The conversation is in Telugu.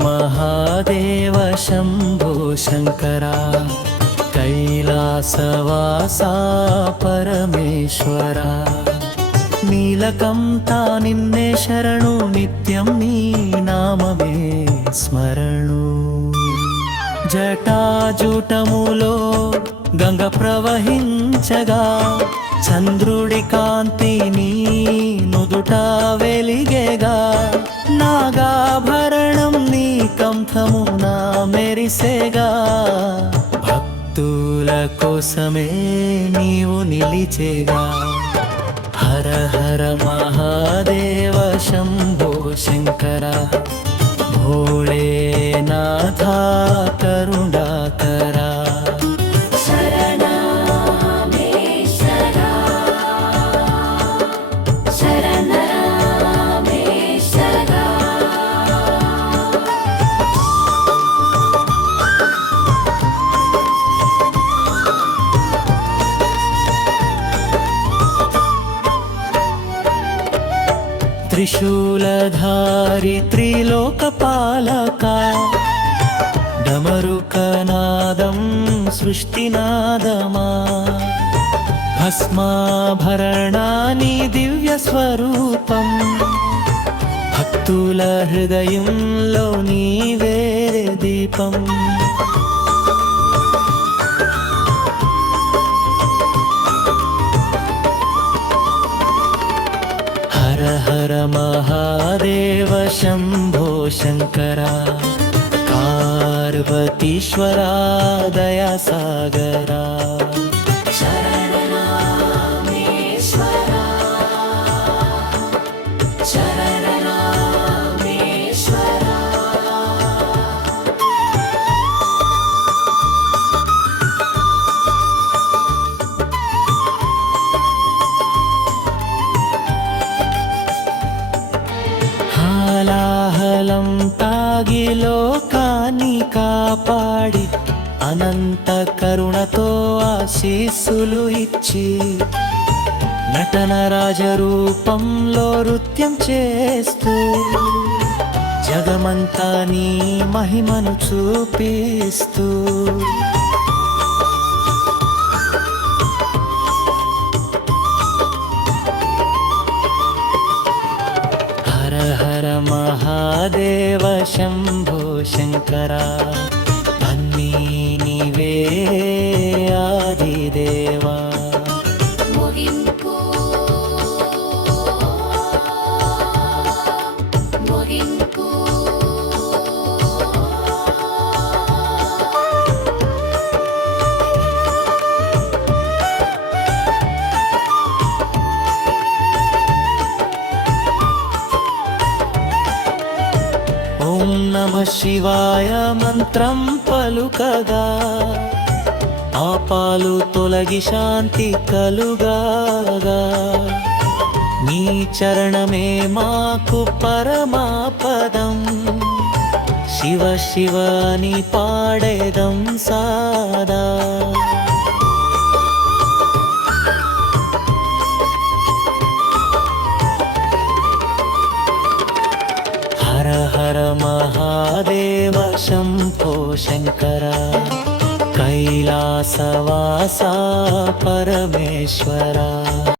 महादेव शम्भो शङ्करा कैलासवासा परमेश्वरा నీలకంఠ నిన్నే శరణు నిత్యం నీ నామమే స్మరణు జటాజూటములో గంగ ప్రవహించగా చంద్రుడి కాంతి నీ నుదుట వెలిగేగా నాగాభరణం నీ కంఠమున మెరిసేగా భక్తుల కోసమే నీవు నిలిచేగా हर हर महादेव शंभो शंकरा भोलेनाथा करुणाकरा त्रिशूलधारी त्रिलोकपालका डमरुकनादं सृष्टिनादमा भस्माभरणानि दिव्यस्वरूपं भक्तुल हृदయంలో నీవే దీపం हर हर महादेव शंभो शंकरा पार्वतीश्वरा दया सागरा హాలాహలం తాగి లోకాన్ని కాపాడి అనంత కరుణతో ఆశీస్సులు ఇచ్చి నటన రాజరూపంలో నృత్యం చేస్తూ జగమంతా నీ మహిమను చూపిస్తూ हर महादेव शंभो शंकरा अन्नी नीवे आदिदेवा ఓం నమః శివాయ మంత్రం పలుకగా పాపాలు తొలగి శాంతి కలుగాగా నీ చరణమే మాకు పరమాపదం శివ శివ అని పాడేదం సాదా हर हर महादेव शंभो शंकरा कैलासवासा परमेश्वरा।